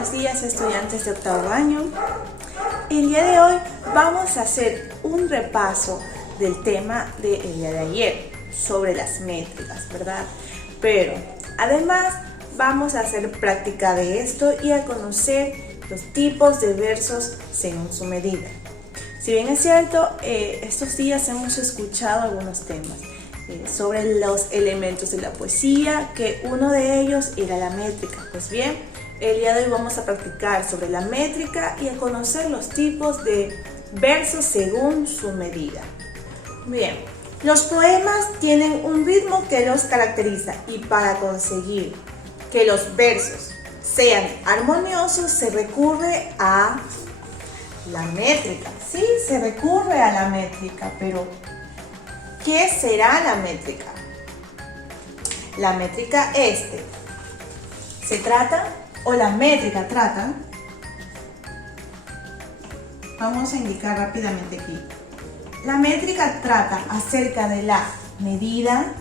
buenos días, estudiantes de octavo año. El día de hoy vamos a hacer un repaso del tema del día de ayer sobre las métricas, ¿verdad? Pero además vamos a hacer práctica de esto y a conocer los tipos de versos según su medida. Si bien es cierto, estos días hemos escuchado algunos temas sobre los elementos de la poesía, que uno de ellos era la métrica. Pues bien, el día de hoy vamos a practicar sobre la métrica y a conocer los tipos de versos según su medida. Bien, los poemas tienen un ritmo que los caracteriza y para conseguir que los versos sean armoniosos se recurre a la métrica. Sí, se recurre a la métrica, pero ¿qué será la métrica? La métrica se trata, o la métrica trata, vamos a indicar rápidamente aquí. La métrica trata acerca de la medida,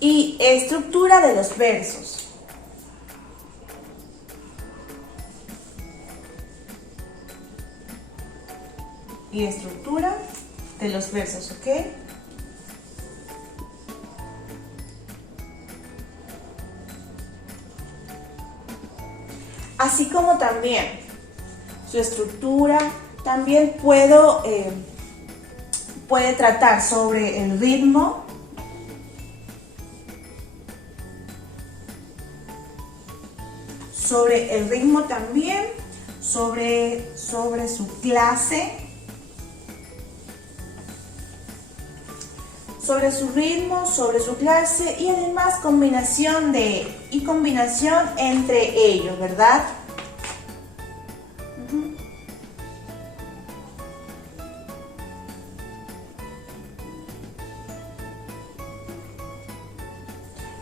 y estructura de los versos. Y estructura de los versos, ¿ok? Así como también su estructura, también puede tratar sobre el ritmo, también, sobre su clase, sobre su ritmo, sobre su clase y además combinación entre ellos, ¿verdad?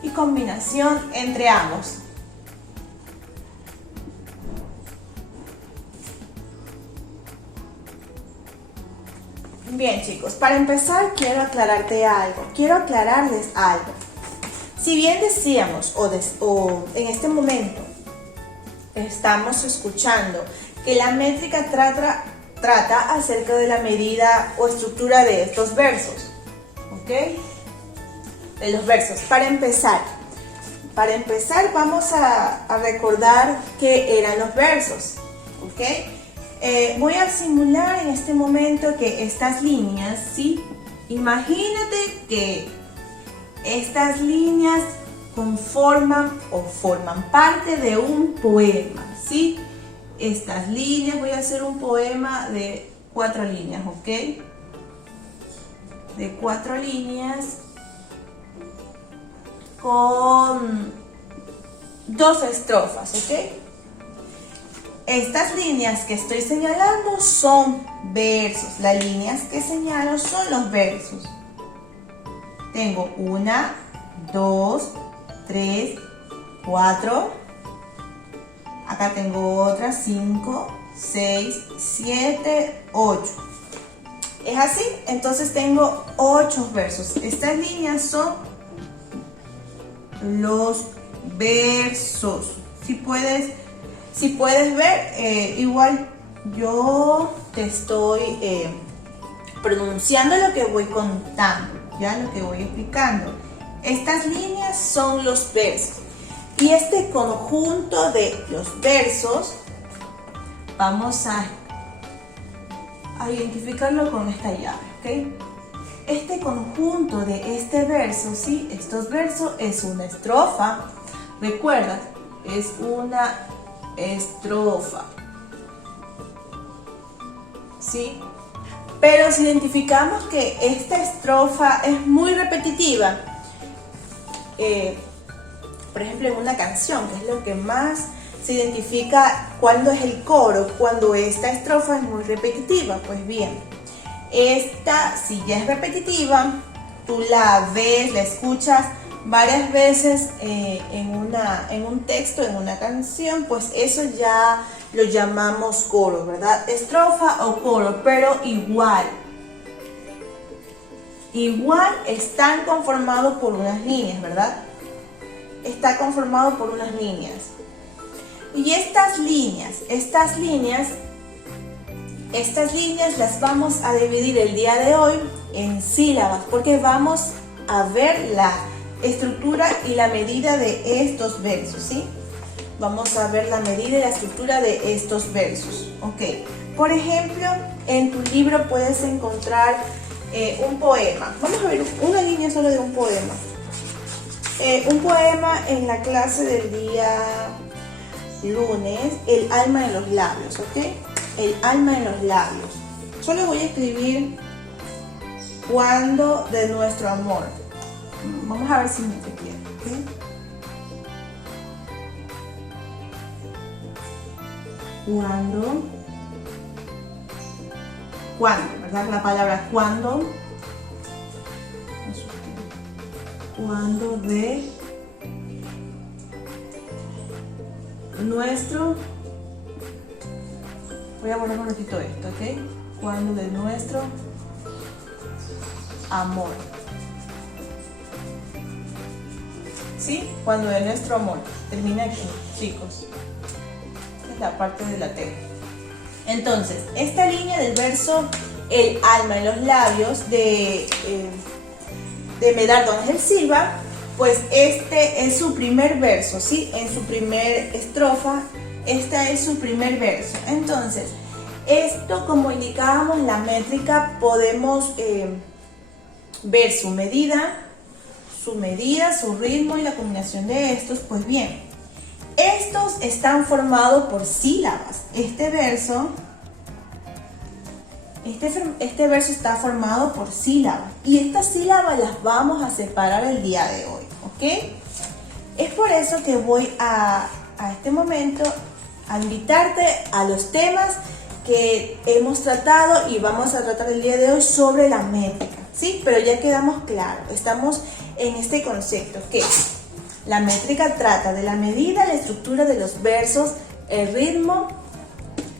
Y combinación entre ambos. Bien, chicos, para empezar quiero aclararles algo. Si bien decíamos o en este momento estamos escuchando que la métrica trata acerca de la medida o estructura de estos versos, ¿ok? De los versos. Para empezar vamos a recordar qué eran los versos, ¿ok? Voy a simular en este momento que estas líneas, ¿sí? Imagínate que estas líneas forman parte de un poema, ¿sí? Estas líneas, voy a hacer un poema de 4 líneas, ¿ok? De 4 líneas con 2 estrofas, ¿ok? Estas líneas que estoy señalando son versos. Las líneas que señalo son los versos. Tengo 1, 2, 3, 4. Acá tengo otras 5, 6, 7, 8. ¿Es así? Entonces tengo 8 versos. Estas líneas son los versos. Si puedes ver, igual yo te estoy pronunciando lo que voy contando, ya lo que voy explicando. Estas líneas son los versos. Y este conjunto de los versos, vamos a identificarlo con esta llave, ¿ok? Este conjunto de este verso, ¿sí? Estos versos es una estrofa. Recuerda, es una estrofa, ¿sí? Pero si identificamos que esta estrofa es muy repetitiva, por ejemplo en una canción, que es lo que más se identifica cuando es el coro, cuando esta estrofa es muy repetitiva, pues bien, esta si ya es repetitiva, tú la ves, la escuchas varias veces en un texto, en una canción, pues eso ya lo llamamos coro, ¿verdad? Estrofa o coro, pero igual igual están conformados por unas líneas, ¿verdad? Está conformado por unas líneas. Y estas líneas las vamos a dividir el día de hoy en sílabas, porque vamos a ver la estructura y la medida de estos versos, ¿sí? Vamos a ver la medida y la estructura de estos versos, ¿ok? Por ejemplo, en tu libro puedes encontrar un poema. Vamos a ver una línea solo de un poema. Un poema en la clase del día lunes, el alma en los labios, ¿ok? El alma en los labios. Solo voy a escribir cuando de nuestro amor. Vamos a ver si me entienden, ¿ok? Cuando, ¿verdad? La palabra cuando de nuestro, voy a poner un ratito esto, ¿ok? Cuando de nuestro amor, ¿sí? Cuando de nuestro amor, termina aquí, chicos, es la parte de la T. Entonces, esta línea del verso el alma en los labios de Medardo Ángel Silva, pues este es su primer verso, ¿sí? En su primer estrofa, esta es su primer verso. Entonces, esto, como indicábamos, la métrica, podemos ver su medida, su ritmo y la combinación de estos. Pues bien, estos están formados por sílabas. Este verso está formado por sílabas y estas sílabas las vamos a separar el día de hoy, ¿ok? Es por eso que voy a este momento a invitarte a los temas que hemos tratado y vamos a tratar el día de hoy sobre la métrica, ¿sí? Pero ya quedamos claros, estamos en este concepto que la métrica trata de la medida, la estructura de los versos, el ritmo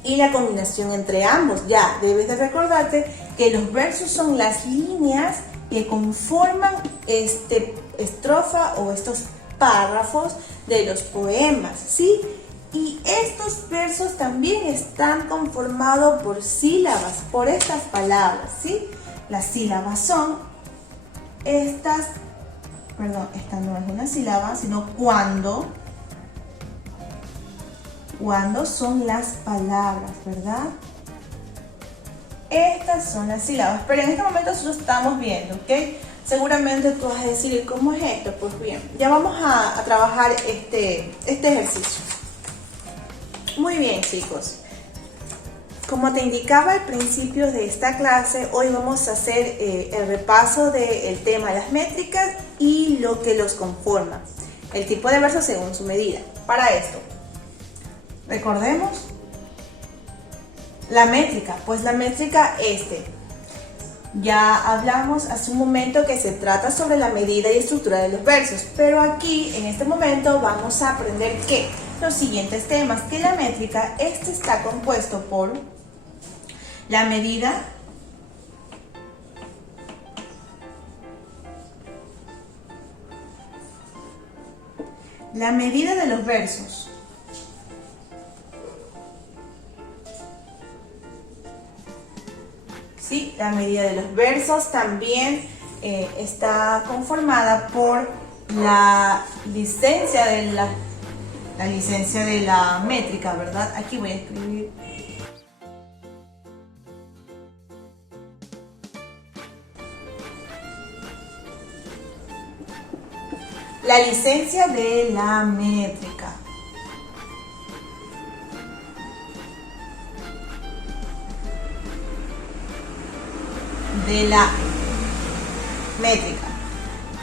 y la combinación entre ambos. Ya debes de recordarte que los versos son las líneas que conforman estrofa o estos párrafos de los poemas, ¿sí? Y estos versos también están conformados por sílabas, por estas palabras, ¿sí? Las sílabas son estas, perdón, esta no es una sílaba, sino cuando son las palabras, ¿verdad? Estas son las sílabas, pero en este momento nosotros estamos viendo, ¿ok? Seguramente tú vas a decir, ¿cómo es esto? Pues bien, ya vamos a trabajar este ejercicio. Muy bien, chicos. Como te indicaba al principio de esta clase, hoy vamos a hacer el repaso del tema de las métricas y lo que los conforma. El tipo de verso según su medida. Para esto, recordemos la métrica. Pues la métrica ya hablamos hace un momento que se trata sobre la medida y estructura de los versos. Pero aquí, en este momento, vamos a aprender que los siguientes temas, que la métrica, está compuesto por la medida, de los versos, ¿sí? La medida de los versos también está conformada por la licencia de la métrica, ¿verdad? Aquí voy a escribir la licencia de la métrica.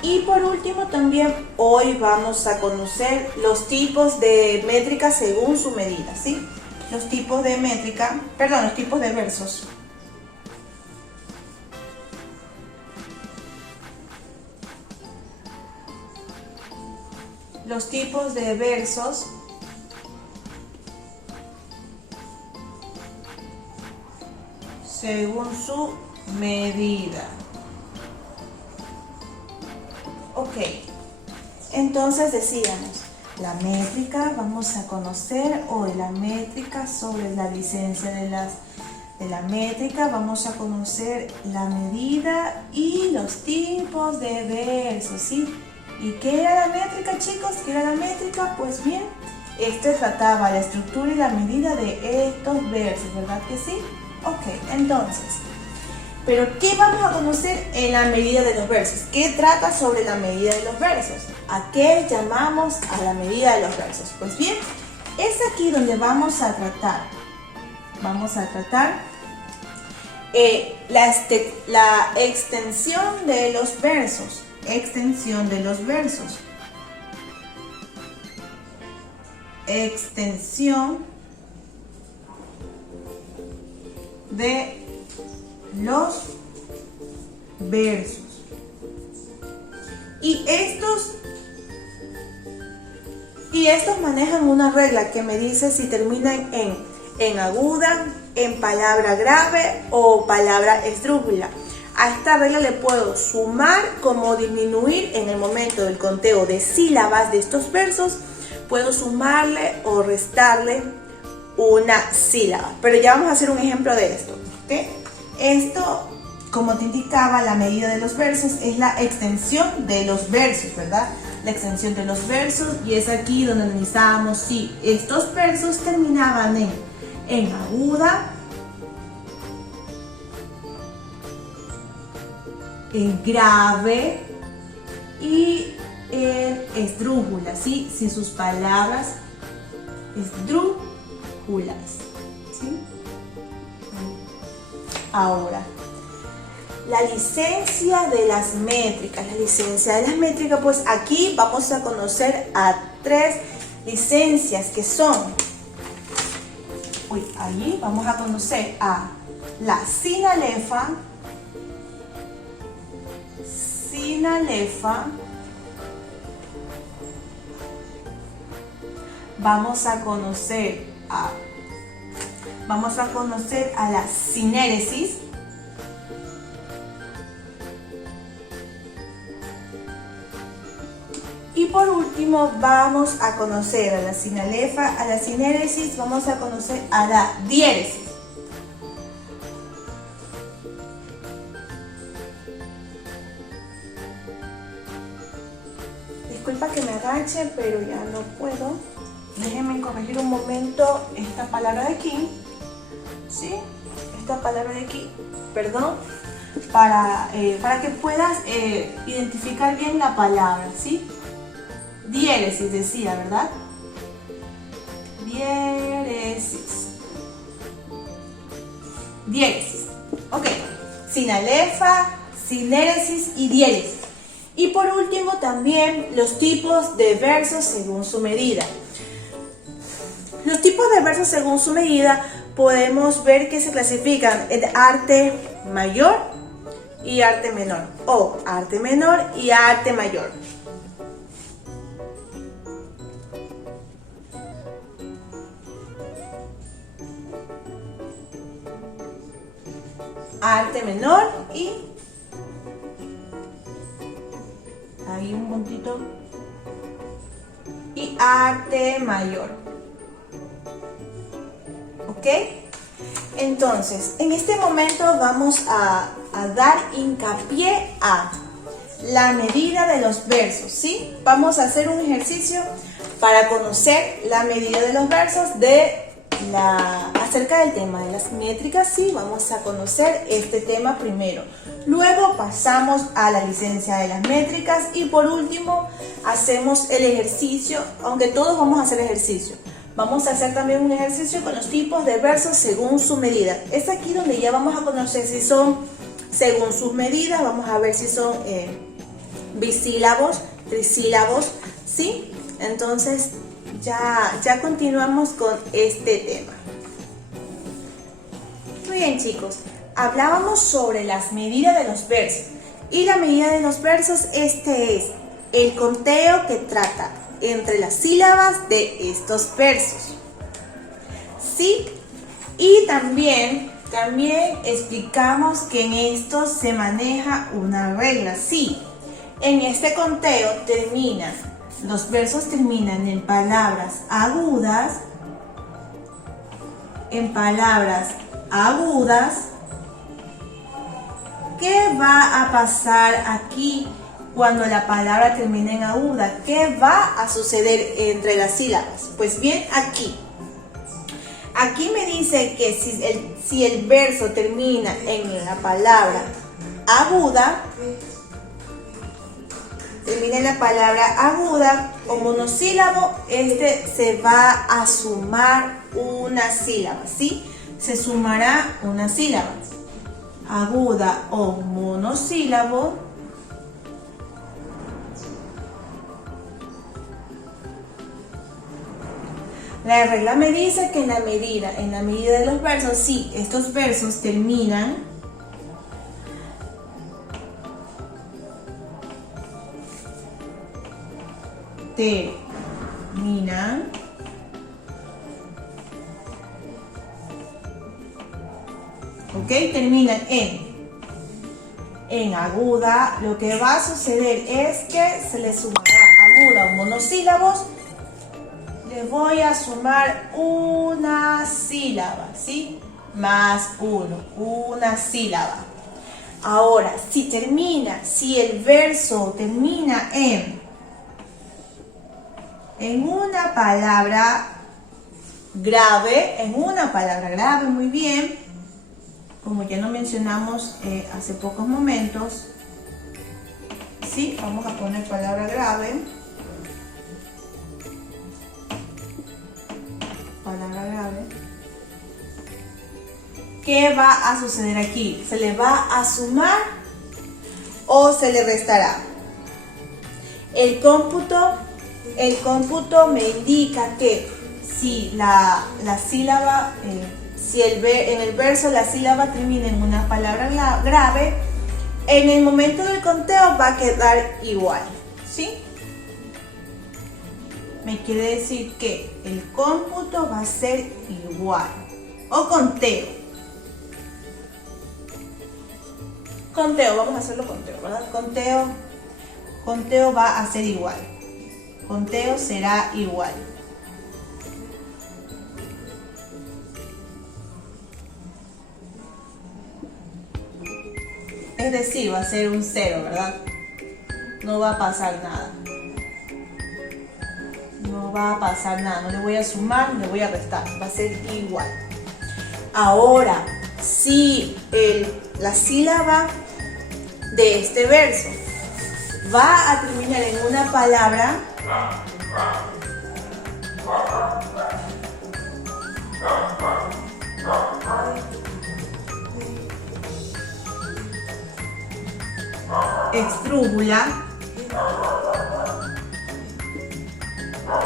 Y por último también hoy vamos a conocer los tipos de métrica según su medida, ¿sí? Los tipos de métrica, perdón, los tipos de versos. Los tipos de versos según su medida. Ok, entonces decíamos, la métrica, vamos a conocer hoy la métrica sobre la licencia de la métrica, vamos a conocer la medida y los tipos de versos, ¿sí? ¿Y qué era la métrica, chicos? ¿Qué era la métrica? Pues bien, trataba la estructura y la medida de estos versos, ¿verdad que sí? Ok, entonces, ¿pero qué vamos a conocer en la medida de los versos? ¿Qué trata sobre la medida de los versos? ¿A qué llamamos a la medida de los versos? Pues bien, es aquí donde vamos a tratar la extensión de los versos. Extensión de los versos. Extensión de los versos. Y estos manejan una regla que me dice si terminan en aguda, en palabra grave o palabra esdrújula. A esta regla le puedo sumar como disminuir en el momento del conteo de sílabas de estos versos. Puedo sumarle o restarle una sílaba. Pero ya vamos a hacer un ejemplo de esto, ¿ok? Esto, como te indicaba, la medida de los versos es la extensión de los versos, ¿verdad? La extensión de los versos, y es aquí donde analizamos si estos versos terminaban en aguda, en grave y en esdrújula, ¿sí? Si sus palabras esdrújulas, ¿sí? Ahora, la licencia de las métricas. La licencia de las métricas, pues aquí vamos a conocer a 3 licencias que son, allí vamos a conocer a la sinalefa, vamos a conocer a la sinéresis, y por último vamos a conocer a la sinalefa, a la sinéresis, vamos a conocer a la diéresis. Disculpa que me agache, pero ya no puedo. Déjenme corregir un momento esta palabra de aquí, ¿sí? Esta palabra de aquí, perdón, para que puedas identificar bien la palabra, ¿sí? Diéresis decía, ¿verdad? Diéresis. Ok. Sinalefa, sinéresis y diéresis. Y por último también los tipos de versos según su medida. Los tipos de versos según su medida podemos ver que se clasifican en arte mayor y arte menor, o arte menor y arte mayor. Arte menor y ahí un puntito y arte mayor. ¿Ok? Entonces, en este momento vamos a dar hincapié a la medida de los versos, ¿sí? Vamos a hacer un ejercicio para conocer la medida de los versos acerca del tema de las métricas, sí, vamos a conocer este tema primero. Luego pasamos a la licencia de las métricas y por último hacemos el ejercicio, aunque todos vamos a hacer ejercicio. Vamos a hacer también un ejercicio con los tipos de versos según su medida. Es aquí donde ya vamos a conocer si son según sus medidas, vamos a ver si son bisílabos, trisílabos, ¿sí? Entonces ya continuamos con este tema. Muy bien, chicos, hablábamos sobre las medidas de los versos. Y la medida de los versos, este es el conteo que trata entre las sílabas de estos versos, ¿sí? Y también explicamos que en esto se maneja una regla, sí. En este conteo los versos terminan en palabras agudas, ¿Qué va a pasar aquí cuando la palabra termina en aguda? ¿Qué va a suceder entre las sílabas? Pues bien, aquí me dice que si el verso termina en la palabra aguda, o monosílabo, se va a sumar una sílaba, ¿sí? Se sumará una sílaba. Aguda o monosílabo. La regla me dice que en la medida de los versos, si estos versos terminan en aguda, lo que va a suceder es que se le sumará aguda o monosílabos. Le voy a sumar una sílaba, ¿sí? Más una sílaba. Ahora, si el verso termina en una palabra grave, muy bien, como ya lo mencionamos hace pocos momentos, ¿sí? Vamos a poner palabra grave. ¿Qué va a suceder aquí? ¿Se le va a sumar o se le restará? El cómputo me indica que si la sílaba, en el verso la sílaba termina en una palabra grave, en el momento del conteo va a quedar igual, ¿sí? Me quiere decir que el cómputo va a ser igual. O conteo, vamos a hacerlo conteo, ¿verdad? Conteo va a ser igual. Conteo será igual. Es decir, va a ser un 0, ¿verdad? No va a pasar nada. No le voy a sumar, le voy a restar. Va a ser igual. Ahora, si la sílaba de este verso va a terminar en una palabra estrúbula,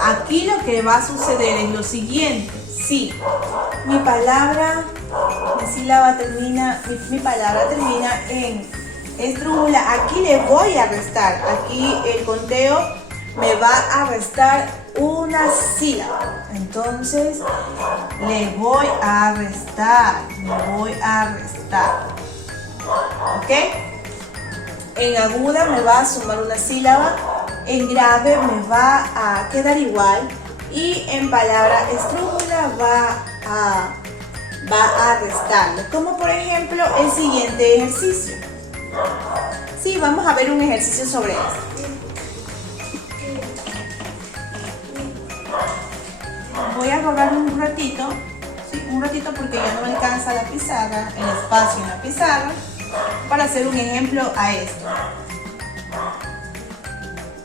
aquí lo que va a suceder es lo siguiente. Si mi palabra termina en estrúbula, aquí le voy a restar. Aquí el conteo me va a restar una sílaba. Entonces le voy a restar. ¿Ok? En aguda me va a sumar una sílaba. En grave me va a quedar igual. Y en palabra estrúbula va a restarle. Como por ejemplo el siguiente ejercicio. Sí, vamos a ver un ejercicio sobre esto. Voy a robar un ratito, ¿sí? Un ratito porque ya no me alcanza la pizarra, el espacio en la pizarra, para hacer un ejemplo a esto.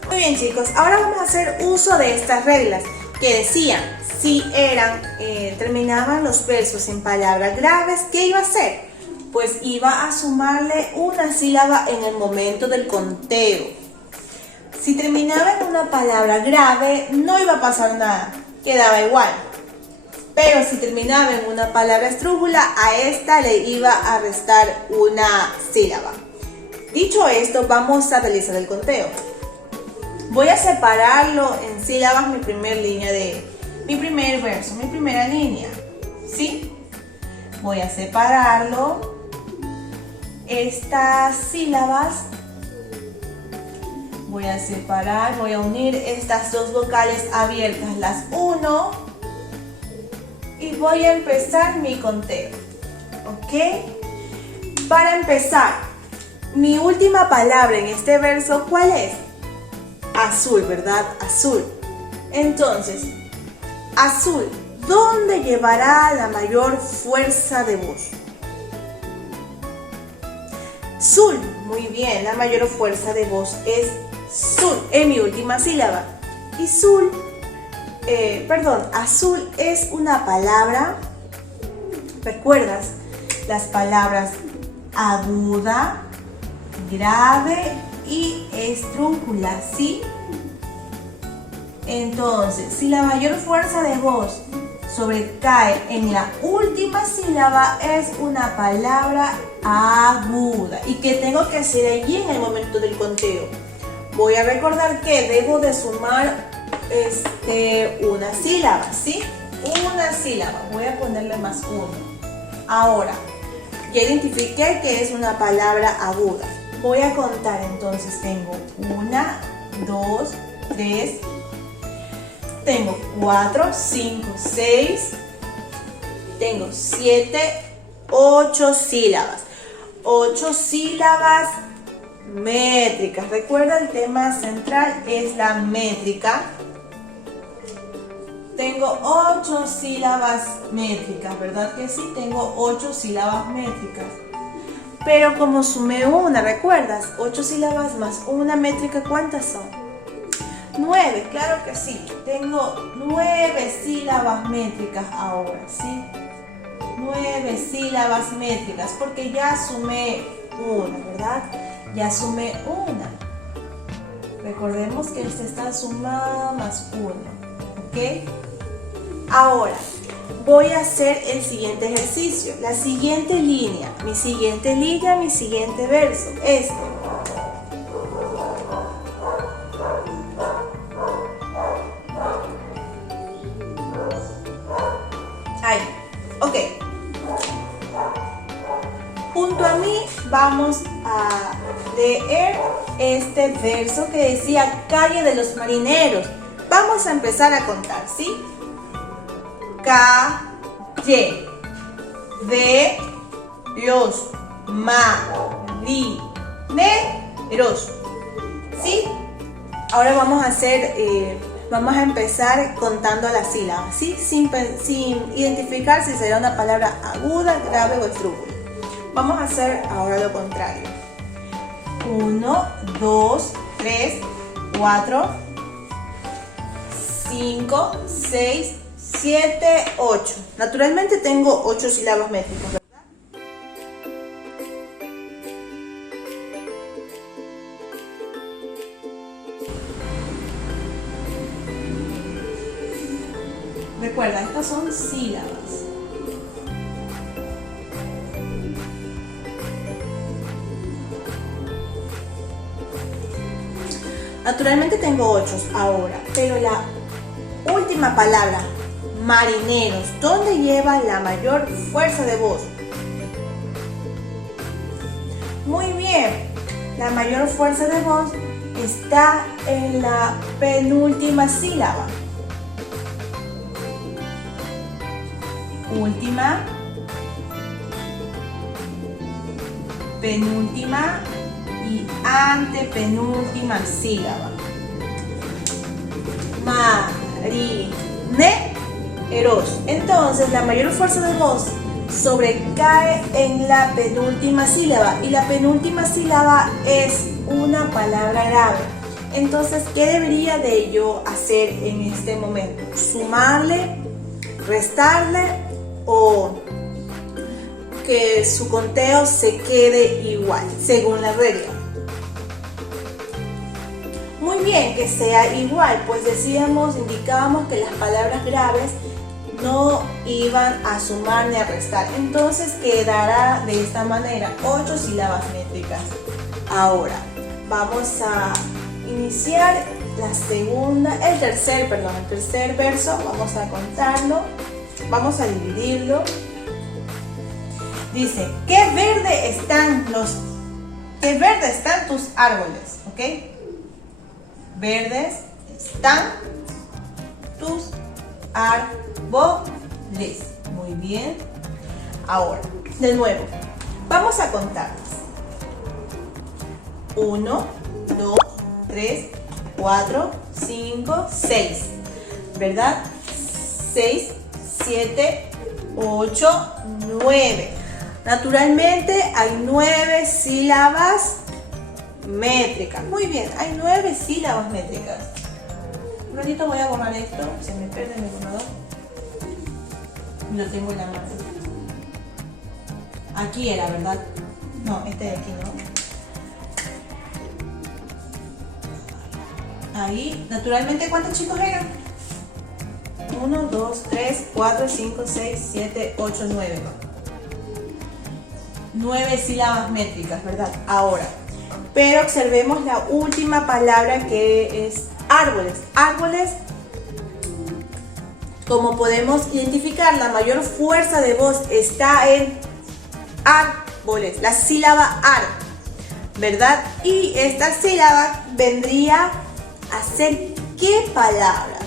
Muy bien, chicos, ahora vamos a hacer uso de estas reglas que decían, si terminaban los versos en palabras graves, ¿qué iba a hacer? Pues iba a sumarle una sílaba en el momento del conteo. Si terminaba en una palabra grave, no iba a pasar nada, quedaba igual. Pero si terminaba en una palabra estrúbula, a esta le iba a restar una sílaba. Dicho esto, vamos a realizar el conteo. Voy a separarlo en sílabas mi primera línea, ¿sí? Voy a separarlo estas sílabas Voy a separar, voy a unir estas dos vocales abiertas, las uno, y voy a empezar mi conteo, ¿ok? Para empezar, mi última palabra en este verso, ¿cuál es? Azul, ¿verdad? Azul. Entonces, azul, ¿dónde llevará la mayor fuerza de voz? Sul, muy bien, la mayor fuerza de voz es sul, en mi última sílaba. Y azul es una palabra, ¿recuerdas? Las palabras aguda, grave y estrújula, ¿sí? Entonces, si la mayor fuerza de voz sobrecae en la última sílaba, es una palabra aguda. ¿Y qué tengo que hacer allí en el momento del conteo? Voy a recordar que debo de sumar una sílaba, ¿sí? Una sílaba. Voy a ponerle más uno. Ahora, ya identifiqué que es una palabra aguda. Voy a contar entonces. Tengo 1, 2, 3. Tengo 4, 5, 6. Tengo 7, 8 sílabas. 8 sílabas métricas. Recuerda, el tema central es la métrica. Tengo 8 sílabas métricas, ¿verdad que sí? Tengo 8 sílabas métricas. Pero como sumé una, ¿recuerdas? 8 sílabas más una métrica, ¿cuántas son? 9, claro que sí. Tengo 9 sílabas métricas ahora, ¿sí? 9 sílabas métricas, porque ya sumé una, ¿verdad? Ya sumé una. Recordemos que se está sumando más uno, ¿ok? Ahora, voy a hacer el siguiente ejercicio. La siguiente línea, mi siguiente verso. Ahí, ok. Junto a mí vamos a leer este verso que decía calle de los marineros. Vamos a empezar a contar, ¿sí? Calle de los marineros, ¿sí? Ahora vamos a empezar contando las sílabas, ¿sí? Sin identificar si será una palabra aguda, grave o estrújula. Vamos a hacer ahora lo contrario. 1, 2, 3, 4, 5, 6, 7, 8. Naturalmente tengo 8 sílabas métricas, ¿verdad? Recuerda, estas son sílabas. Naturalmente tengo 8 ahora, pero la última palabra, marineros, ¿dónde lleva la mayor fuerza de voz? Muy bien, la mayor fuerza de voz está en la penúltima sílaba. Última, penúltima y antepenúltima sílaba. Marineros. Entonces la mayor fuerza de voz sobrecae en la penúltima sílaba, y la penúltima sílaba es una palabra grave. Entonces, ¿qué debería de yo hacer en este momento? ¿Sumarle, restarle o que su conteo se quede igual, según la regla? Muy bien, que sea igual, pues indicábamos que las palabras graves no iban a sumar ni a restar. Entonces quedará de esta manera 8 sílabas métricas. Ahora vamos a iniciar el tercer verso. Vamos a contarlo, vamos a dividirlo. Dice, qué verde están tus árboles, ¿ok? verdes están tus árboles. Muy bien. Ahora, de nuevo, vamos a contarlas. 1, 2, 3, 4, 5, 6. ¿Verdad? 6, 7, 8, 9. Naturalmente hay 9 sílabas métricas. Muy bien, hay 9 sílabas métricas. Un ratito voy a borrar esto, se me pierde mi borrador. Lo tengo en la mano. Aquí era, ¿verdad? No, este de aquí no. Ahí, naturalmente, ¿cuántos chicos eran? 1, 2, 3, 4, 5, 6, 7, 8, 9. 9 sílabas métricas, ¿verdad? Ahora, pero observemos la última palabra que es árboles. Árboles, como podemos identificar, la mayor fuerza de voz está en árboles, la sílaba ar, ¿verdad? Y esta sílaba vendría a ser ¿qué palabra?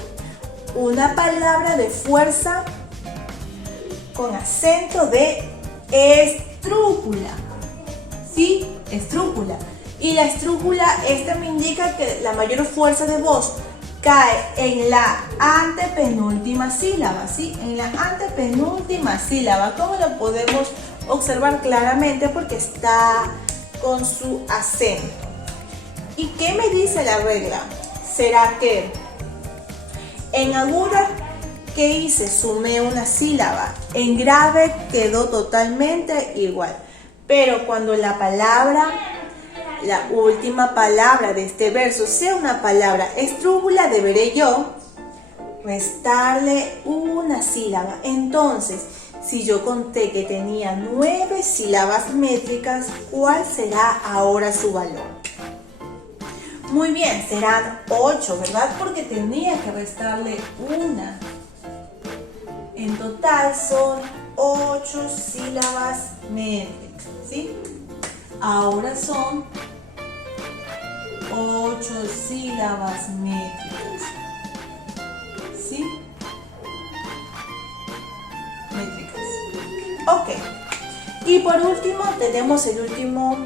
Una palabra de fuerza con acento de estrújula. ¿Sí? Estrújula. Y la estrújula, esta me indica que la mayor fuerza de voz cae en la antepenúltima sílaba, ¿sí? En la antepenúltima sílaba. ¿Cómo lo podemos observar claramente? Porque está con su acento. ¿Y qué me dice la regla? ¿Será que en aguda, ¿qué hice? Sumé una sílaba. En grave quedó totalmente igual. Pero cuando la palabra, la última palabra de este verso sea una palabra estrújula, deberé yo restarle una sílaba. Entonces, si yo conté que tenía 9 sílabas métricas, ¿cuál será ahora su valor? Muy bien, serán 8, ¿verdad? Porque tenía que restarle una. En total son 8 sílabas métricas, ¿sí? Ahora son 8 sílabas métricas, ¿sí? Métricas. Ok. Y por último, tenemos el último,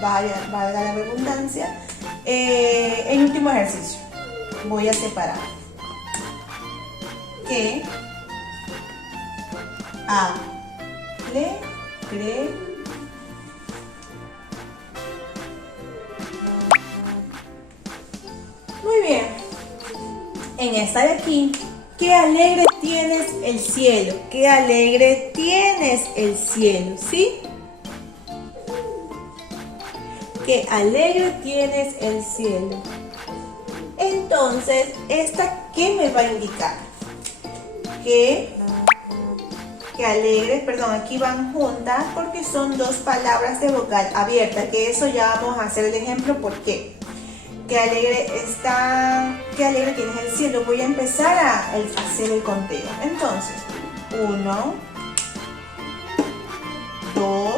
valga la redundancia, el último ejercicio. Voy a separar. Que alegre muy bien. En esta de aquí, qué alegre tienes el cielo, qué alegre tienes el cielo, ¿sí? Qué alegre tienes el cielo. Entonces, ¿esta qué me va a indicar? Que alegre, perdón, aquí van juntas porque son dos palabras de vocal abierta, que eso ya vamos a hacer el ejemplo. ¿Por qué? Qué alegre tienes el cielo. Voy a empezar a hacer el conteo. Entonces, 1, 2,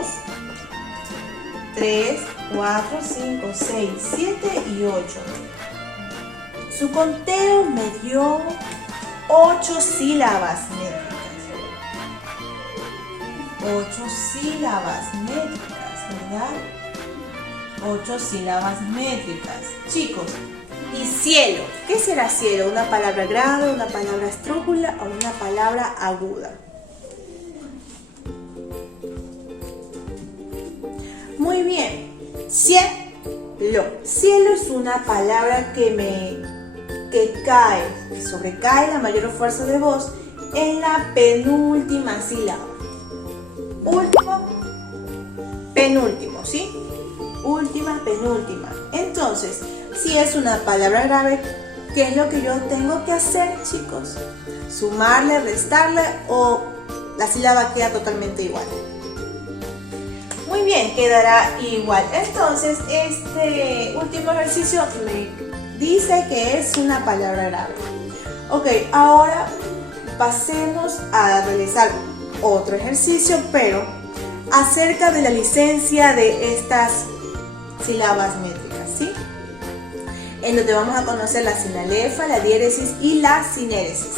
3, 4, 5, 6, 7 y 8. Su conteo me dio 8 sílabas métricas. 8 sílabas métricas, ¿verdad? 8 sílabas métricas. Chicos, ¿y cielo? ¿Qué será cielo? ¿Una palabra grave, una palabra estrújula o una palabra aguda? Muy bien. Cielo. Cielo es una palabra que cae, que sobrecae la mayor fuerza de voz en la penúltima sílaba. Último, penúltimo, ¿sí? Última, penúltima. Entonces, si es una palabra grave, ¿qué es lo que yo tengo que hacer, chicos? Sumarle, restarle o la sílaba queda totalmente igual. Muy bien, quedará igual. Entonces, este último ejercicio me dice que es una palabra grave. Ok, ahora pasemos a realizar otro ejercicio, pero acerca de la licencia de estas sílabas métricas, ¿sí? en donde vamos a conocer la sinalefa, la diéresis y la sinéresis.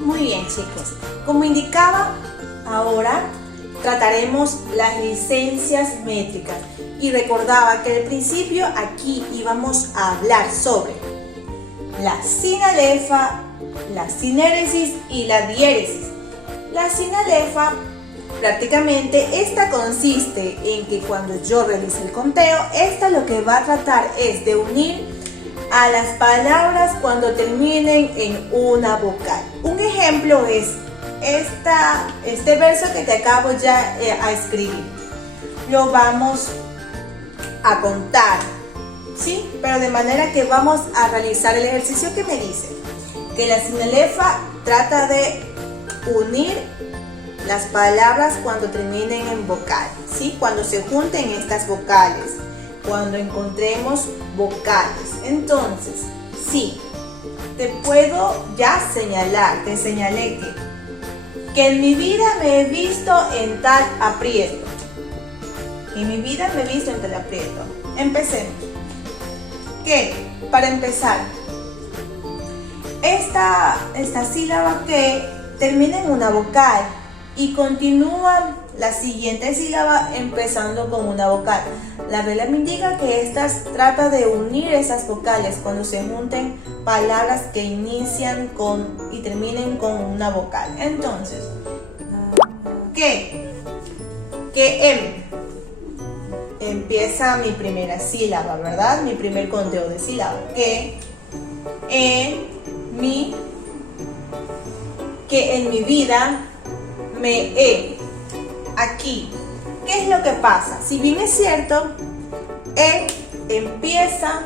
Muy bien, chicos, como indicaba, ahora trataremos las licencias métricas y recordaba que al principio aquí íbamos a hablar sobre la sinalefa, la sinéresis y la diéresis. La sinalefa, prácticamente esta consiste en que cuando yo realice el conteo, esta lo que va a tratar es de unir a las palabras cuando terminen en una vocal. Un ejemplo es este verso que te acabo ya a escribir. Lo vamos a contar, ¿sí? Pero de manera que vamos a realizar el ejercicio que me dice que la sinalefa trata de unir las palabras cuando terminen en vocal, ¿sí? Cuando se junten estas vocales, cuando encontremos vocales. Entonces, sí, te puedo ya señalar, te señalé que en mi vida me he visto en tal aprieto. En mi vida me he visto en tal aprieto. Empecemos. Que, para empezar, esta sílaba que termina en una vocal y continúa la siguiente sílaba empezando con una vocal. La regla me indica que esta trata de unir esas vocales cuando se junten palabras que inician con y terminen con una vocal. Entonces, que empieza mi primera sílaba, ¿verdad? Mi primer conteo de sílabas. Que en mi vida me he. Aquí, ¿qué es lo que pasa? Si bien es cierto, empieza,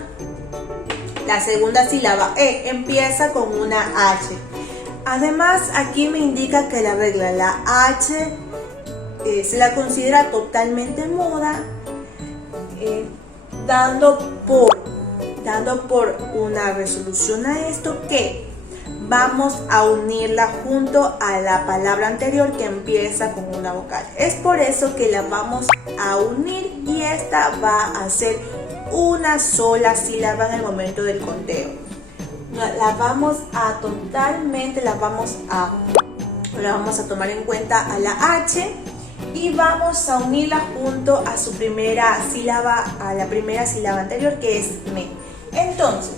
la segunda sílaba, empieza con una H. Además, aquí me indica que la regla, la H, se la considera totalmente muda, dando por una resolución a esto que vamos a unirla junto a la palabra anterior que empieza con una vocal. Es por eso que la vamos a unir y esta va a ser una sola sílaba en el momento del conteo. La vamos a tomar en cuenta a la H y vamos a unirla junto a su primera sílaba, a la primera sílaba anterior que es me. Entonces,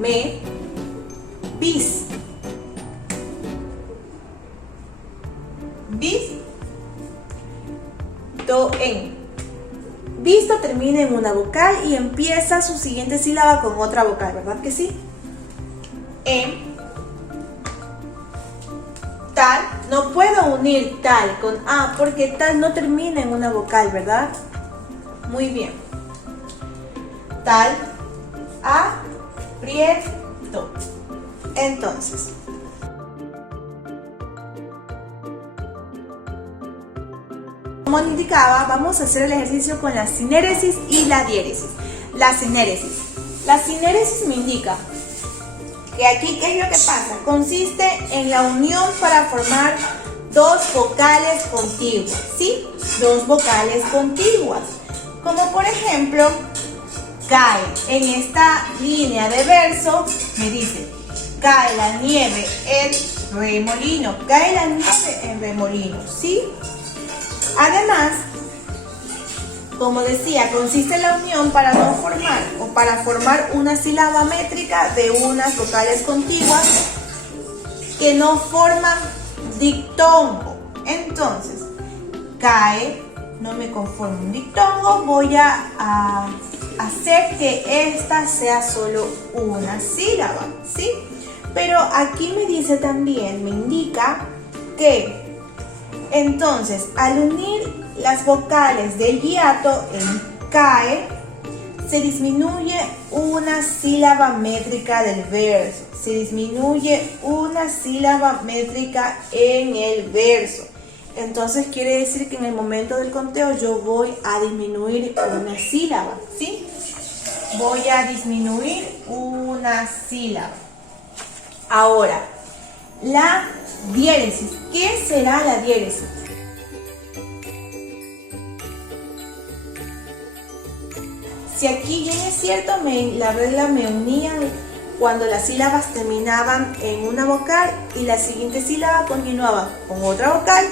me, bis. Visto termina en una vocal y empieza su siguiente sílaba con otra vocal, ¿verdad que sí? Tal, no puedo unir tal con A porque tal no termina en una vocal, ¿verdad? Muy bien. Tal, aprieto. Entonces, como indicaba, vamos a hacer el ejercicio con la sinéresis y la diéresis. La sinéresis me indica que aquí, ¿qué es lo que pasa? Consiste en la unión para formar dos vocales contiguas, ¿sí? Dos vocales contiguas. Como por ejemplo, cae. En esta línea de verso me dice, cae la nieve en remolino. Cae la nieve en remolino, ¿sí? Además, como decía, consiste en la unión para formar una sílaba métrica de unas vocales contiguas que no forman dictongo. Entonces, cae, no me conformo un dictongo, voy a hacer que esta sea solo una sílaba, ¿sí? Pero aquí me dice también, me indica que entonces, al unir las vocales del hiato en cae, se disminuye una sílaba métrica del verso. Se disminuye una sílaba métrica en el verso. Entonces, quiere decir que en el momento del conteo yo voy a disminuir una sílaba, ¿sí? Voy a disminuir una sílaba. Ahora, la diéresis. ¿Qué será la diéresis? Si aquí bien es cierto, la regla me unía cuando las sílabas terminaban en una vocal y la siguiente sílaba continuaba con otra vocal,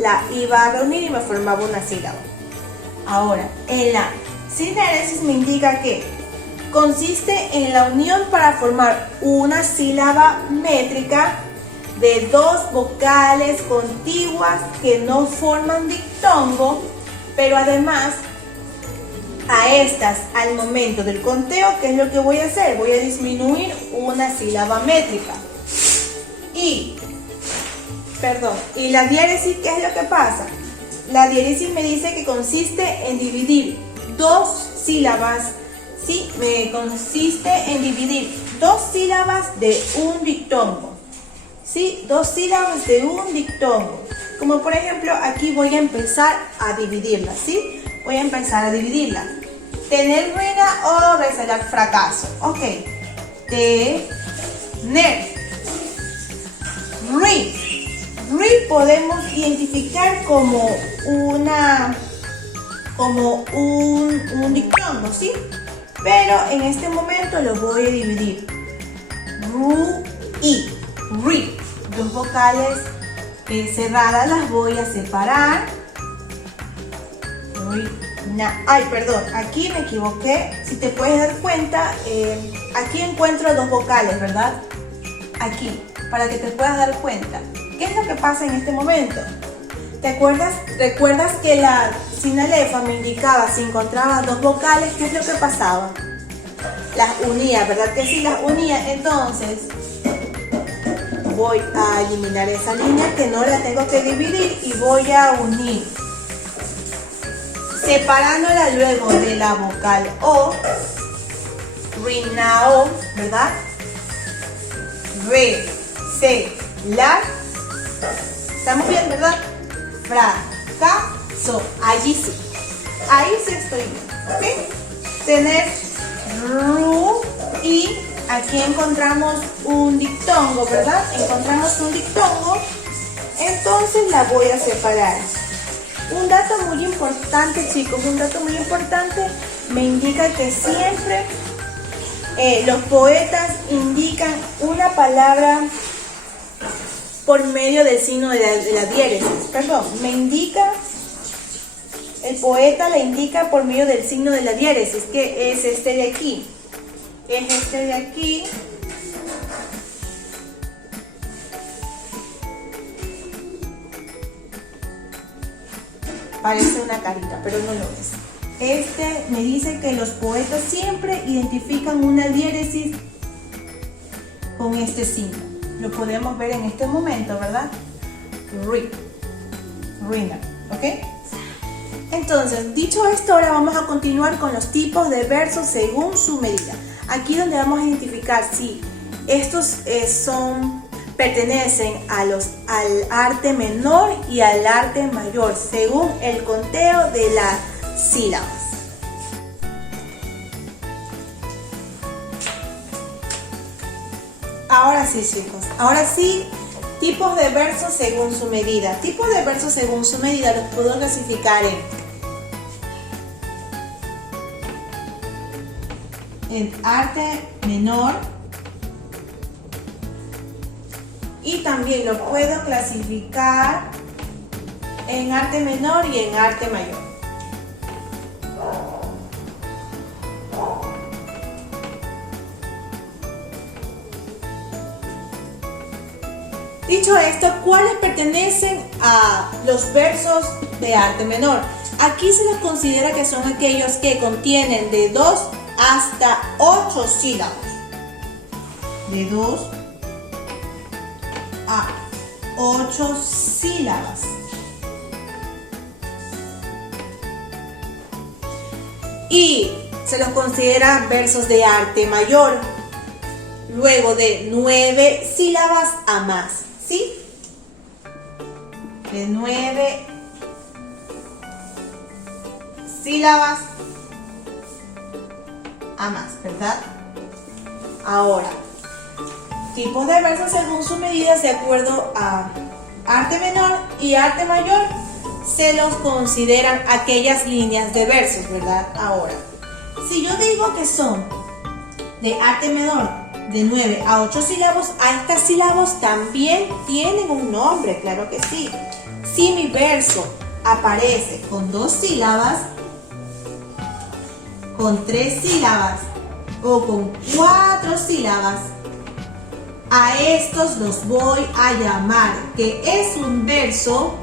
la iba a reunir y me formaba una sílaba. Ahora, en la sinéresis me indica que consiste en la unión para formar una sílaba métrica de dos vocales contiguas que no forman dictongo, pero además a estas, al momento del conteo, ¿qué es lo que voy a hacer? Voy a disminuir una sílaba métrica. Y la diéresis, ¿qué es lo que pasa? La diéresis me dice que consiste en dividir dos sílabas, ¿sí? Consiste en dividir dos sílabas de un dictongo, ¿sí? Dos sílabas de un dictongo. Como por ejemplo, aquí voy a empezar a dividirla, ¿sí? Voy a empezar a dividirla. Tener ruina o resaltar fracaso. Ok. Tener. Ri podemos identificar como un dictongo, ¿sí? Pero en este momento lo voy a dividir. Ri. Dos vocales cerradas las voy a separar. Ay, perdón, aquí me equivoqué. Si te puedes dar cuenta, aquí encuentro dos vocales, ¿verdad? Aquí, para que te puedas dar cuenta. ¿Qué es lo que pasa en este momento? ¿Recuerdas que la sinalefa me indicaba si encontraba dos vocales? ¿Qué es lo que pasaba? Las unía, ¿verdad que sí? Las unía. Entonces, voy a eliminar esa línea que no la tengo que dividir y voy a unir, separándola luego de la vocal O, rinao, ¿verdad? Re, se, la. ¿Estamos bien, verdad? Fracaso. Allí sí. Ahí sí estoy bien, ¿ok? Tener ru y aquí encontramos un dictongo, ¿verdad? Encontramos un dictongo. Entonces la voy a separar. Un dato muy importante, chicos, me indica que siempre los poetas indican una palabra por medio del signo de la diéresis. Perdón, el poeta la indica por medio del signo de la diéresis, que es este de aquí. Es este de aquí. Parece una carita, pero no lo es. Este me dice que los poetas siempre identifican una diéresis con este signo. Lo podemos ver en este momento, ¿verdad? Rina, ¿ok? Entonces, dicho esto, ahora vamos a continuar con los tipos de versos según su medida. Aquí donde vamos a identificar si estos pertenecen al arte menor y al arte mayor, según el conteo de las sílabas. Ahora sí, chicos, ahora sí, tipos de versos según su medida. Tipos de versos según su medida los puedo clasificar en arte menor, y también lo puedo clasificar en arte menor y en arte mayor. Dicho esto, ¿cuáles pertenecen a los versos de arte menor? Aquí se les considera que son aquellos que contienen de 2 hasta 8 sílabas. De 2 a 8 sílabas. Y se los considera versos de arte mayor, luego de 9 sílabas a más, ¿sí? De 9 sílabas a más, ¿verdad? Ahora, tipos de versos según su medida, de acuerdo a arte menor y arte mayor, se los consideran aquellas líneas de versos, ¿verdad? Ahora, Si yo digo que son de arte menor de 9 a 8 sílabos, a estas sílabos también tienen un nombre, claro que sí. Si mi verso aparece con 2 sílabas, con 3 sílabas o con 4 sílabas, a estos los voy a llamar que es un verso.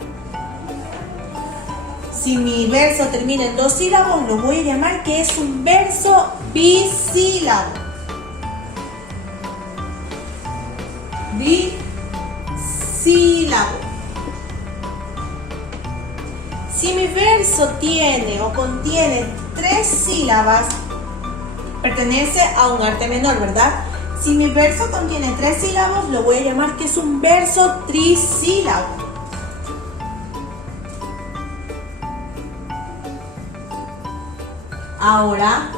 Si mi verso termina en 2 sílabos, lo voy a llamar que es un verso bisílabo. Bisílabo. Si mi verso tiene o contiene 3 sílabas, pertenece a un arte menor, ¿verdad? Si mi verso contiene 3 sílabos, lo voy a llamar que es un verso trisílabo. Ahora,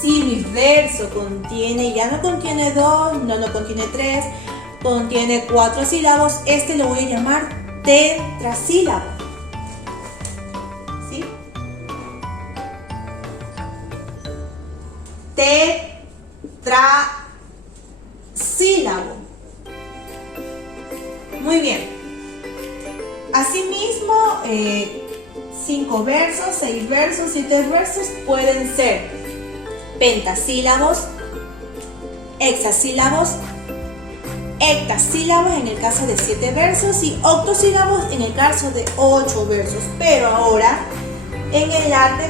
si mi verso contiene, ya no contiene 2, no contiene 3, contiene 4 sílabos, este lo voy a llamar tetrasílabo. ¿Sí? Tetrasílabo. Muy bien. Asimismo, 5 versos, 6 versos, 7 versos pueden ser pentasílabos, hexasílabos, heptasílabos en el caso de 7 versos y octosílabos en el caso de 8 versos. Pero ahora, en el arte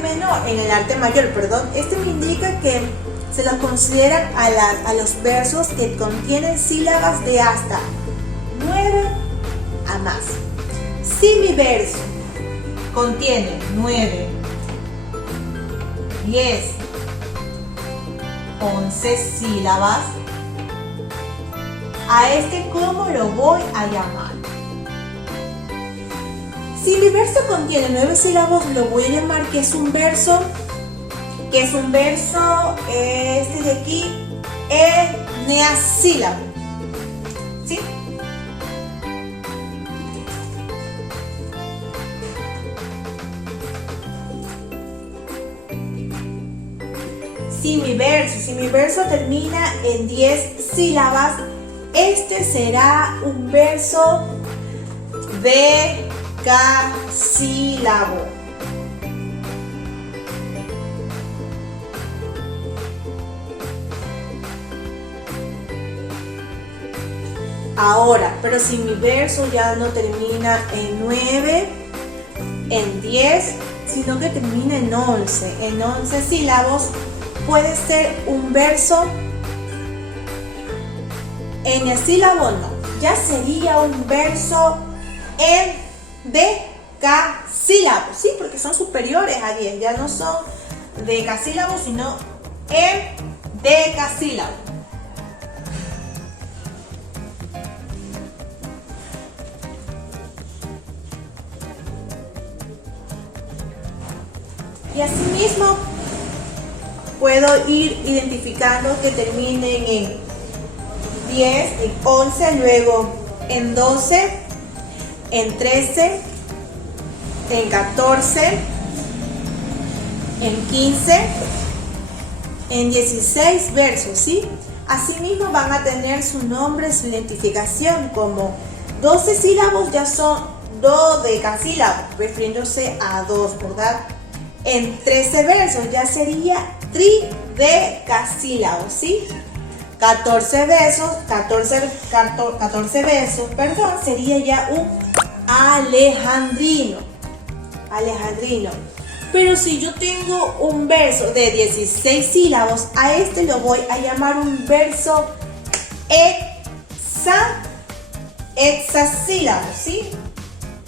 mayor, este me indica que se los consideran a los versos que contienen sílabas de hasta 9 a más. Si mi verso contiene 9, 10, 11 sílabas, a este ¿cómo lo voy a llamar? Si mi verso contiene 9 sílabos, lo voy a llamar que es un verso, este de aquí, eneasílabo. ¿Sí? Si mi verso termina en 10 sílabas, este será un verso decasílabo. Ahora, pero si mi verso ya no termina en 9, en 10, sino que termina en 11 sílabos, puede ser un verso eneasílabo, no, ya sería un verso endecasílabo, sí, porque son superiores a 10, ya no son decasílabos, sino endecasílabo. Y asimismo puedo ir identificando que terminen en 10, en 11, luego en 12, en 13, en 14, en 15, en 16 versos, ¿sí? Asimismo van a tener su nombre, su identificación, como 12 sílabos ya son dodecasílabos, refiriéndose a 2, ¿verdad? En 13 versos ya sería tridecasílabos, ¿sí? 14 versos, sería ya un alejandrino. Pero si yo tengo un verso de 16 sílabos, a este lo voy a llamar un verso hexasílabo, ¿sí?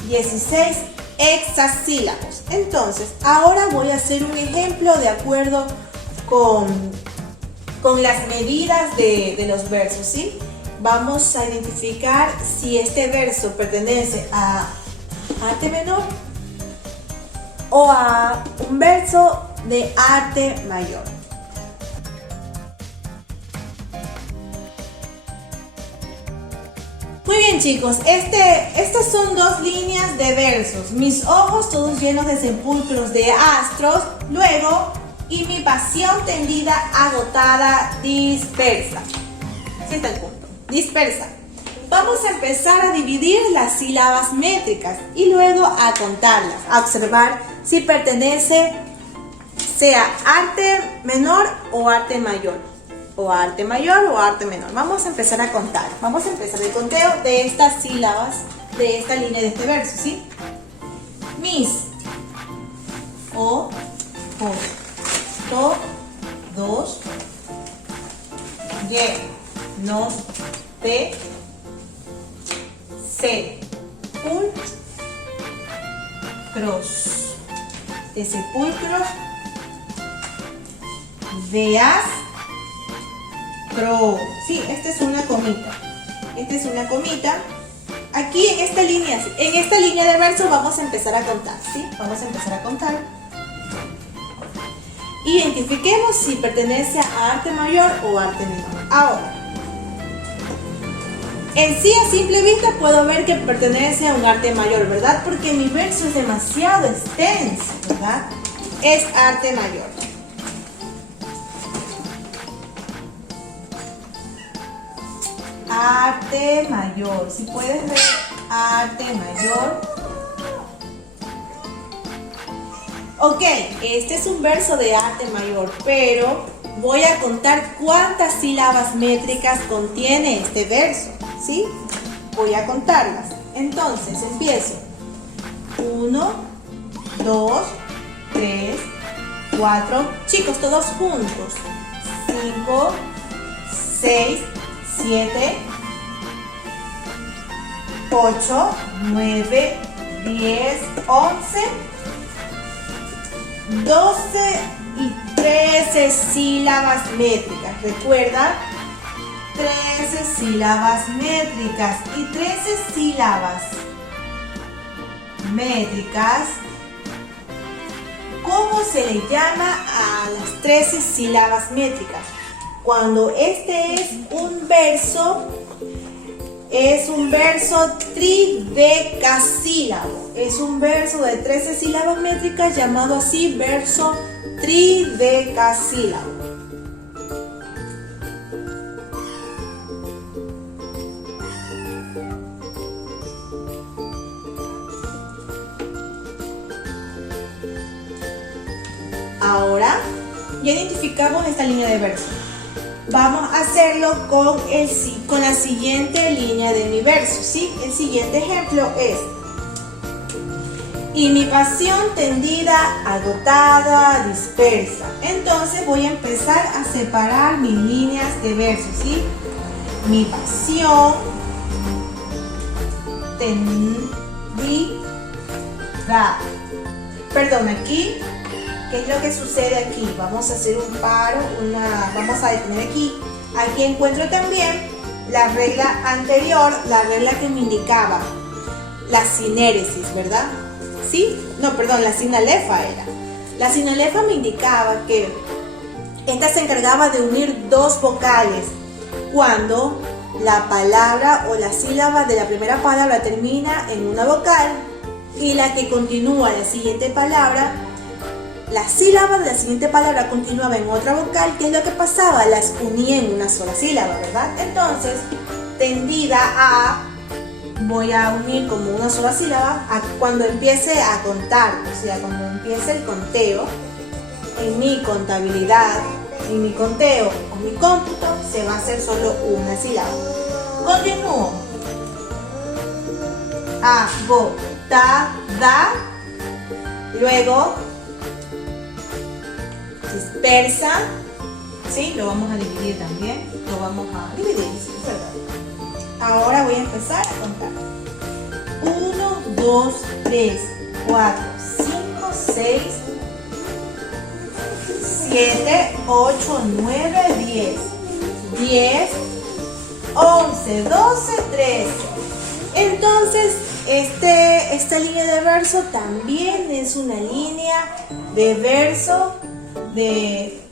16 hexasílabos. Entonces, ahora voy a hacer un ejemplo de acuerdo con las medidas de los versos, ¿sí? Vamos a identificar si este verso pertenece a arte menor o a un verso de arte mayor. Muy bien, chicos, estas son 2 líneas de versos. Mis ojos todos llenos de sepulcros de astros. Luego Y mi pasión tendida, agotada, dispersa. ¿Sí está el punto? Dispersa. Vamos a empezar a dividir las sílabas métricas y luego a contarlas, a observar si pertenece, sea arte menor o arte mayor, o arte mayor o arte menor. Vamos a empezar a contar. Vamos a empezar el conteo de estas sílabas, de esta línea de este verso, ¿sí? Mis, o, to, dos, ye, nos, te, se, pul, cros, de sepulcro, veas, pro. Sí, esta es una comita. Esta es una comita. Aquí en esta línea de verso vamos a empezar a contar, ¿sí? Vamos a empezar a contar. Identifiquemos si pertenece a arte mayor o arte menor. Ahora, en sí a simple vista puedo ver que pertenece a un arte mayor, ¿verdad? Porque mi verso es demasiado extenso, ¿verdad? Es arte mayor. Arte mayor, si puedes ver arte mayor. Ok, este es un verso de arte mayor, pero voy a contar cuántas sílabas métricas contiene este verso, ¿sí? Voy a contarlas. Entonces, empiezo. 1, 2, 3, 4, chicos, todos juntos. 5, 6, 7, 8, 9, 10, 11, 12 y 13 sílabas métricas. Recuerda, 13 sílabas métricas y 13 sílabas métricas. ¿Cómo se le llama a las 13 sílabas métricas? Cuando este es un verso tridecasílabo. Es un verso de 13 sílabas métricas llamado así verso tridecasílabo. Ahora ya identificamos esta línea de verso. Vamos a hacerlo con la siguiente línea de mi verso, ¿sí? El siguiente ejemplo es: y mi pasión tendida, agotada, dispersa. Entonces voy a empezar a separar mis líneas de verso, ¿sí? Mi pasión tendida. Perdón, aquí. ¿Qué es lo que sucede aquí? Vamos a hacer un paro, vamos a detener aquí. Aquí encuentro también la regla anterior, la regla que me indicaba la sinéresis, ¿verdad? ¿Sí? No, perdón, la sinalefa era. La sinalefa me indicaba que esta se encargaba de unir dos vocales cuando la palabra o la sílaba de la primera palabra termina en una vocal y la que continúa la siguiente palabra. La sílaba de la siguiente palabra continuaba en otra vocal. ¿Qué es lo que pasaba? Las unía en una sola sílaba, ¿verdad? Entonces, tendida a, voy a unir como una sola sílaba cuando empiece a contar, o sea, cuando empiece el conteo, en mi contabilidad, en mi conteo o mi cómputo, se va a hacer solo una sílaba. Continúo. Agotada, luego dispersa, ¿sí? Lo vamos a dividir también, lo vamos a dividir, ¿sí? Es verdad. Ahora voy a empezar a contar. 1, 2, 3, 4, 5, 6, 7, 8, 9, 10, 10, 11, 12, 13. Entonces, esta línea de verso también es una línea de verso de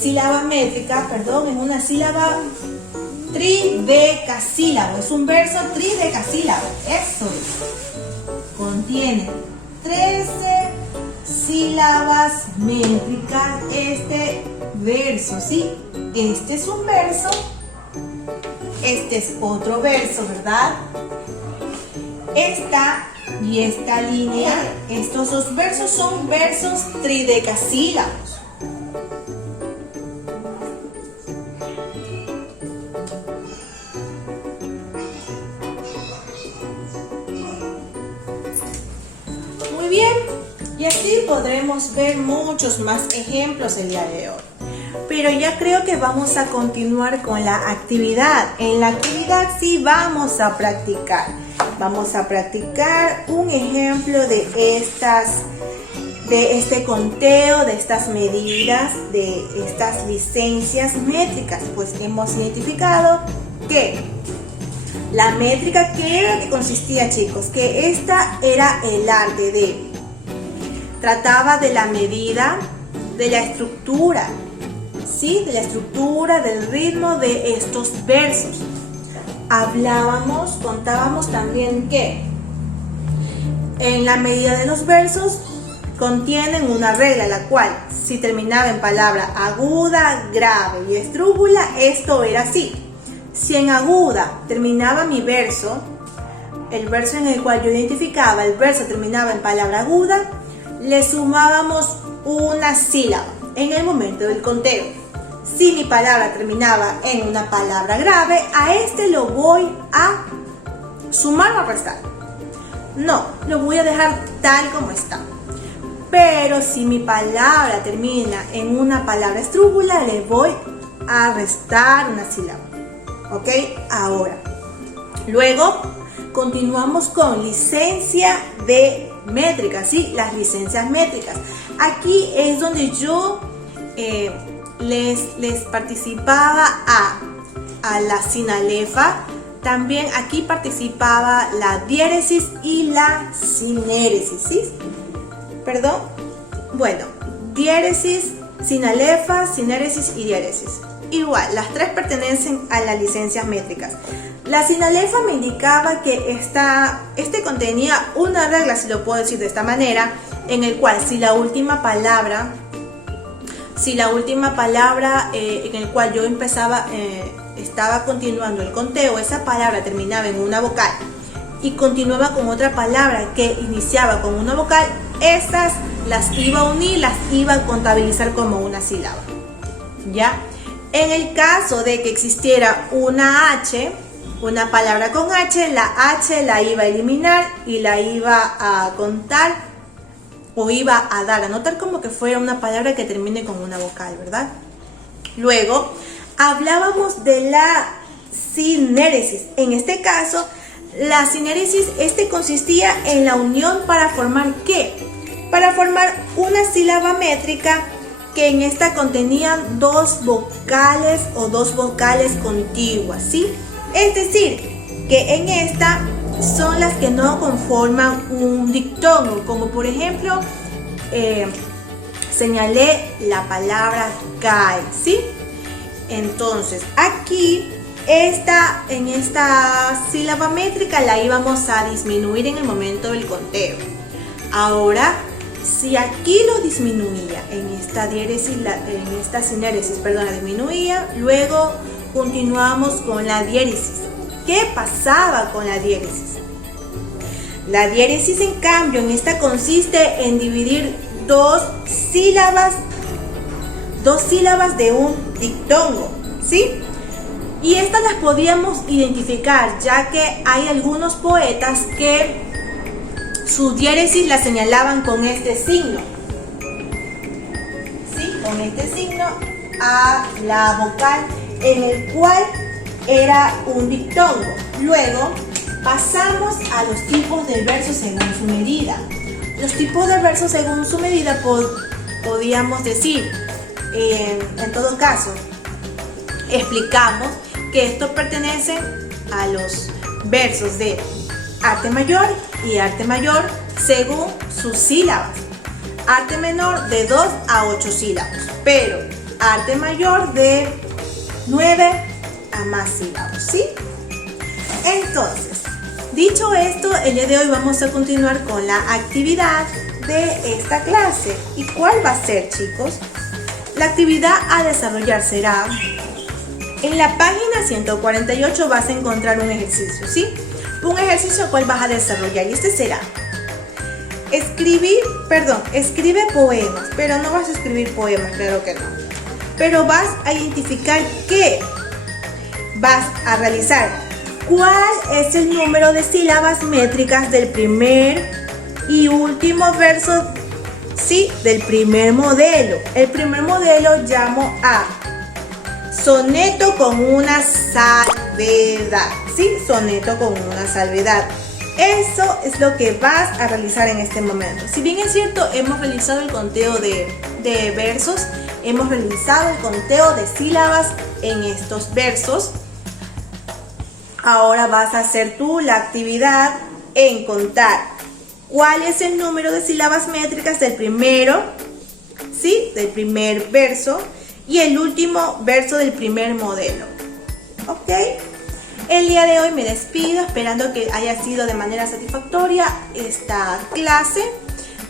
sílaba métrica, perdón, es una sílaba tridecasílabo, es un verso tridecasílabo, eso es. Contiene 13 sílabas métricas este verso, ¿sí? Este es un verso, este es otro verso, ¿verdad? Esta y esta línea, estos dos versos son versos tridecasílabos. Muy bien, y así podremos ver muchos más ejemplos el día de hoy. Pero ya creo que vamos a continuar con la actividad. En la actividad sí vamos a practicar. Vamos a practicar un ejemplo de este conteo, de estas medidas, de estas licencias métricas. Pues hemos identificado que la métrica, ¿qué era que consistía, chicos? Que esta era el arte de, trataba de la medida, de la estructura, ¿sí? De la estructura, del ritmo de estos versos. Contábamos también que en la medida de los versos contienen una regla, la cual si terminaba en palabra aguda, grave y esdrújula, esto era así. Si en aguda terminaba mi verso, el verso en el cual yo identificaba, el verso terminaba en palabra aguda, le sumábamos una sílaba en el momento del conteo. Si mi palabra terminaba en una palabra grave, a este lo voy a sumar o a restar. No, lo voy a dejar tal como está. Pero si mi palabra termina en una palabra esdrújula, le voy a restar una sílaba. ¿Ok? Ahora, luego continuamos con licencia de métricas, ¿sí? Las licencias métricas. Aquí es donde yo les participaba a la sinalefa. También aquí participaba la diéresis y la sinéresis, ¿sí? Perdón. Bueno, diéresis, sinalefa, sinéresis y diéresis. Igual, las tres pertenecen a las licencias métricas. La sinalefa me indicaba que este contenía una regla, si lo puedo decir de esta manera, en el cual si la última palabra en el cual yo estaba continuando el conteo, esa palabra terminaba en una vocal y continuaba con otra palabra que iniciaba con una vocal, esas las iba a unir, las iba a contabilizar como una sílaba. ¿Ya? En el caso de que existiera una H, una palabra con H, la H la iba a eliminar y la iba a contar o iba a dar a notar como que fuera una palabra que termine con una vocal, ¿verdad? Luego hablábamos de la sinéresis. En este caso, la sinéresis consistía en la unión para formar ¿qué? Para formar una sílaba métrica que en esta contenían dos vocales o dos vocales contiguas, ¿sí? Es decir, que en esta son las que no conforman un dictongo, como por ejemplo, señalé la palabra cae, ¿sí? Entonces, aquí, en esta sílaba métrica la íbamos a disminuir en el momento del conteo. Ahora, si aquí lo disminuía, en esta diéresis, en esta sinéresis, perdón, la disminuía, luego continuamos con la diéresis. ¿Qué pasaba con la diéresis? La diéresis, en cambio, en esta consiste en dividir dos sílabas de un dictongo, ¿sí? Y estas las podíamos identificar, ya que hay algunos poetas que su diéresis la señalaban con este signo, ¿sí? Con este signo a la vocal en el cual era un dictongo. Luego pasamos a los tipos de versos según su medida. Los tipos de versos según su medida podíamos decir, en todo caso, explicamos que estos pertenecen a los versos de arte mayor y arte mayor según sus sílabas. Arte menor de 2 a 8 sílabos, pero arte mayor de 9 a más sílabos, ¿sí? Entonces, dicho esto, el día de hoy vamos a continuar con la actividad de esta clase. ¿Y cuál va a ser, chicos? La actividad a desarrollar será, en la página 148 vas a encontrar un ejercicio, ¿sí? Un ejercicio cual vas a desarrollar, y este será escribe poemas, pero no vas a escribir poemas, claro que no. Pero vas a identificar qué vas a realizar. ¿Cuál es el número de sílabas métricas del primer y último verso, sí, del primer modelo? El primer modelo llamo a soneto con una salvedad, ¿sí? Soneto con una salvedad. Eso es lo que vas a realizar en este momento. Si bien es cierto, hemos realizado el conteo de versos, hemos realizado el conteo de sílabas en estos versos. Ahora vas a hacer tú la actividad en contar cuál es el número de sílabas métricas del primero, ¿sí? Del primer verso y el último verso del primer modelo. ¿Ok? El día de hoy me despido esperando que haya sido de manera satisfactoria esta clase.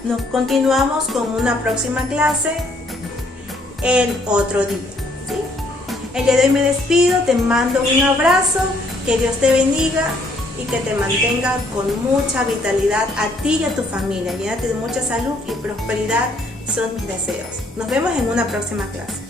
Nos continuamos con una próxima clase en otro día, ¿sí? El día de hoy me despido, te mando un abrazo, que Dios te bendiga y que te mantenga con mucha vitalidad a ti y a tu familia. Llénate de mucha salud y prosperidad son mis deseos. Nos vemos en una próxima clase.